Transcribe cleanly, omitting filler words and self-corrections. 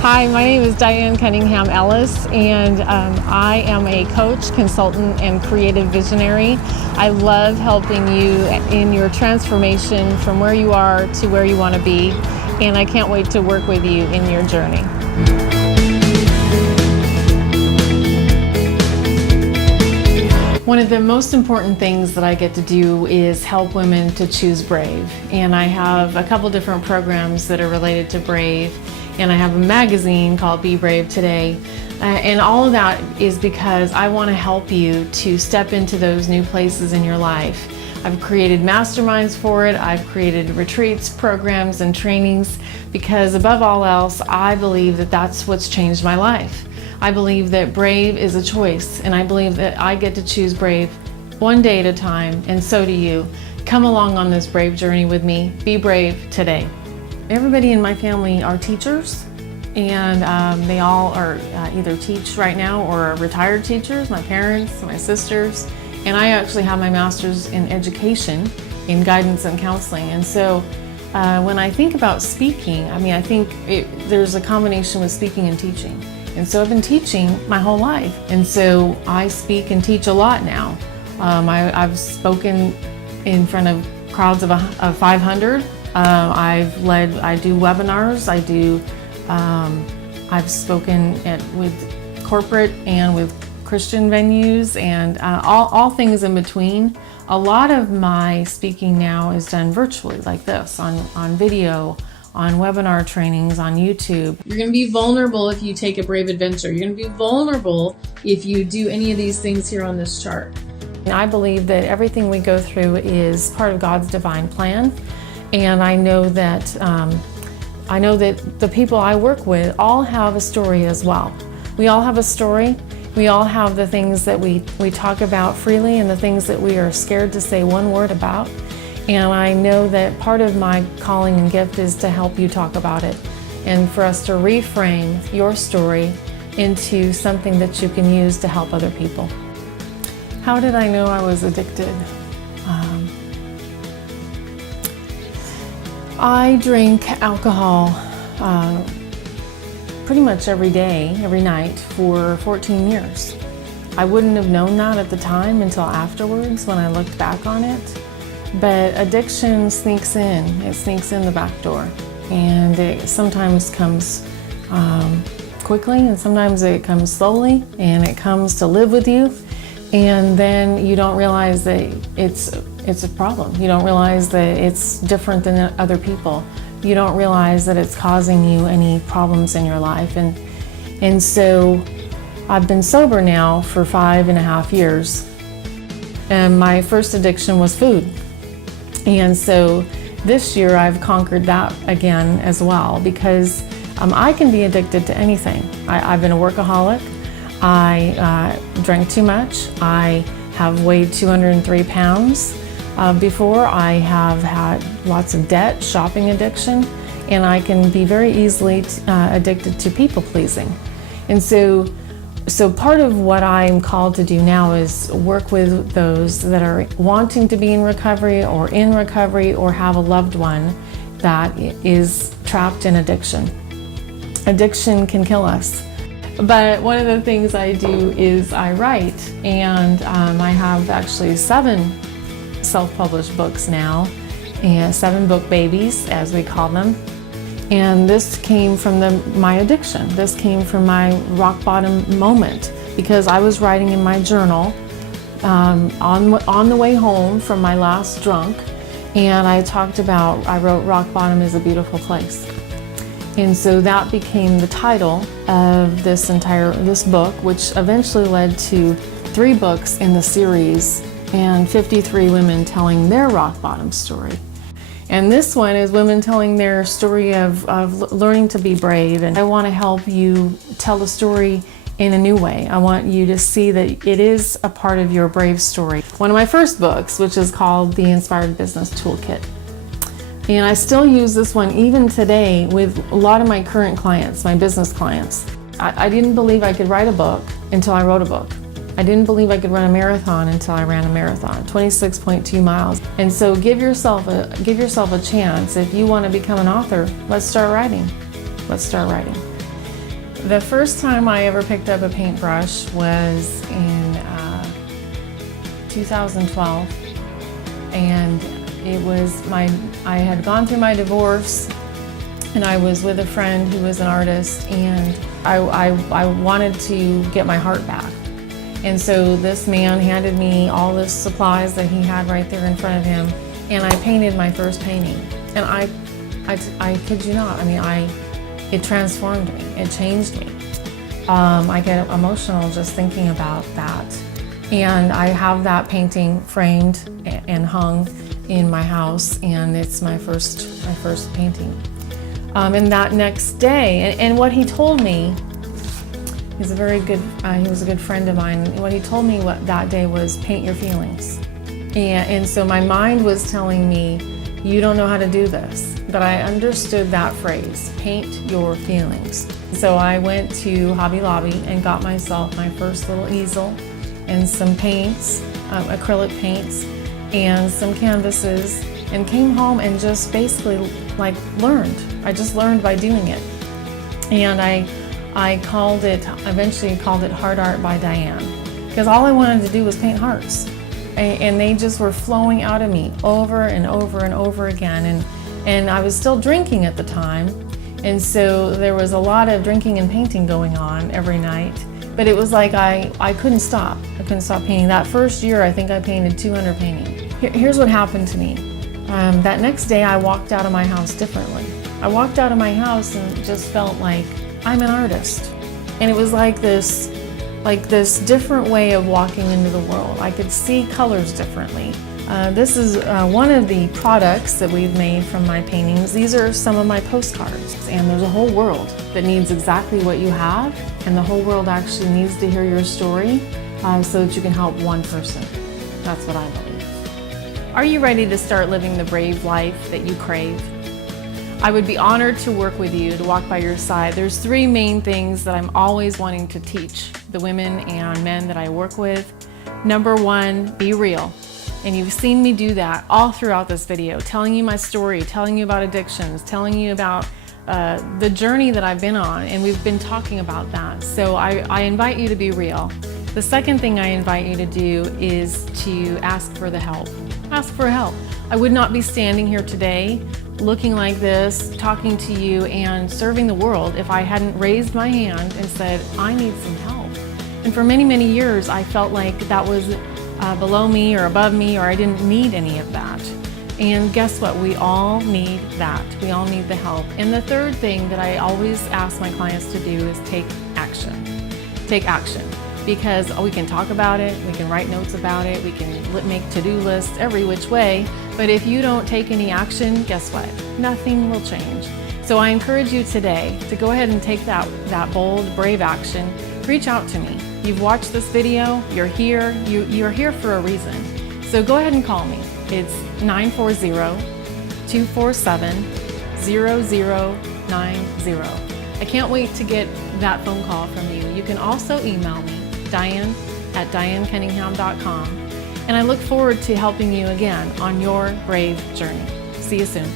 Hi, my name is Diane Cunningham Ellis, and I am a coach, consultant, and creative visionary. I love helping you in your transformation from where you are to where you want to be, and I can't wait to work with you in your journey. One of the most important things that I get to do is help women to choose Brave, and I have a couple different programs that are related to Brave, and I have a magazine called Be Brave Today, and all of that is because I want to help you to step into those new places in your life. I've created masterminds for it, I've created retreats, programs, and trainings, because above all else, I believe that that's what's changed my life. I believe that Brave is a choice, and I believe that I get to choose Brave one day at a time, and so do you. Come along on this Brave journey with me. Be brave today. Everybody in my family are teachers, and they all are either teach right now or are retired teachers, my parents, my sisters, and I actually have my master's in education, in guidance and counseling. And so when I think about speaking, I think there's a combination with speaking and teaching. And so I've been teaching my whole life. And so I speak and teach a lot now. I've spoken in front of crowds of 500. I do webinars, I've spoken with corporate and with Christian venues, and all things in between. A lot of my speaking now is done virtually, like this, on video, on webinar trainings, on YouTube. You're going to be vulnerable if you take a brave adventure. You're going to be vulnerable if you do any of these things here on this chart. And I believe that everything we go through is part of God's divine plan. And I know that the people I work with all have a story as well. We all have a story. We all have the things that we talk about freely and the things that we are scared to say one word about. And I know that part of my calling and gift is to help you talk about it, and for us to reframe your story into something that you can use to help other people. How did I know I was addicted? I drink alcohol pretty much every day, every night for 14 years. I wouldn't have known that at the time until afterwards when I looked back on it. But addiction sneaks in. It sneaks in the back door. And it sometimes comes quickly, and sometimes it comes slowly, and it comes to live with you. And then you don't realize that it's a problem. You don't realize that it's different than other people. You don't realize that it's causing you any problems in your life. And so I've been sober now for 5.5 years. And my first addiction was food. And so this year I've conquered that again as well, because I can be addicted to anything. I've been a workaholic. I drank too much. I have weighed 203 pounds before. I have had lots of debt, shopping addiction, and I can be very easily addicted to people pleasing. And so part of what I'm called to do now is work with those that are wanting to be in recovery or have a loved one that is trapped in addiction. Addiction can kill us. But one of the things I do is I write, and I have actually 7 self-published books now, and 7 book babies, as we call them. And this came from my addiction. This came from my rock bottom moment, because I was writing in my journal on the way home from my last drunk, and I wrote rock bottom is a beautiful place. And so that became the title of this book, which eventually led to 3 books in the series and 53 women telling their rock bottom story. And this one is women telling their story of learning to be brave. And I want to help you tell the story in a new way. I want you to see that it is a part of your brave story. One of my first books, which is called The Inspired Business Toolkit. And I still use this one even today with a lot of my current clients, my business clients. I didn't believe I could write a book until I wrote a book. I didn't believe I could run a marathon until I ran a marathon, 26.2 miles. And so give yourself a chance. If you want to become an author, let's start writing. Let's start writing. The first time I ever picked up a paintbrush was in 2012, and it was I had gone through my divorce, and I was with a friend who was an artist, and I wanted to get my heart back. And so this man handed me all the supplies that he had right there in front of him, and I painted my first painting. And I kid you not, I mean, it transformed me, it changed me. I get emotional just thinking about that. And I have that painting framed and hung in my house, and it's my first painting. And that next day, and what he told me, he was a good friend of mine. What he told me that day was paint your feelings. And so my mind was telling me, you don't know how to do this. But I understood that phrase, paint your feelings. So I went to Hobby Lobby and got myself my first little easel and some paints, acrylic paints, and some canvases, and came home and just basically learned. I just learned by doing it. And I eventually called it Heart Art by Diane, because all I wanted to do was paint hearts. And they just were flowing out of me over and over and over again. And I was still drinking at the time, and so there was a lot of drinking and painting going on every night. But it was like I couldn't stop. I couldn't stop painting. That first year, I think I painted 200 paintings. Here's what happened to me. That next day, I walked out of my house differently. I walked out of my house and just felt like I'm an artist. And it was like this different way of walking into the world. I could see colors differently. This is one of the products that we've made from my paintings. These are some of my postcards, and there's a whole world that needs exactly what you have, and the whole world actually needs to hear your story so that you can help one person. That's what I believe. Are you ready to start living the brave life that you crave? I would be honored to work with you, to walk by your side. There's three main things that I'm always wanting to teach the women and men that I work with. Number one, be real. And you've seen me do that all throughout this video, telling you my story, telling you about addictions, telling you about the journey that I've been on, and we've been talking about that. So I invite you to be real. The second thing I invite you to do is to ask for the help. Ask for help. I would not be standing here today looking like this, talking to you and serving the world if I hadn't raised my hand and said, I need some help. And for many, many years, I felt like that was below me or above me, or I didn't need any of that. And guess what? We all need that. We all need the help. And the third thing that I always ask my clients to do is take action. Take action. Because we can talk about it, we can write notes about it, we can make to-do lists every which way, but if you don't take any action, guess what? Nothing will change. So I encourage you today to go ahead and take that bold, brave action. Reach out to me. You've watched this video, you're here, you're here for a reason. So go ahead and call me. It's 940-247-0090. I can't wait to get that phone call from you. You can also email me, Diane@DianeCunningham.com. And I look forward to helping you again on your brave journey. See you soon.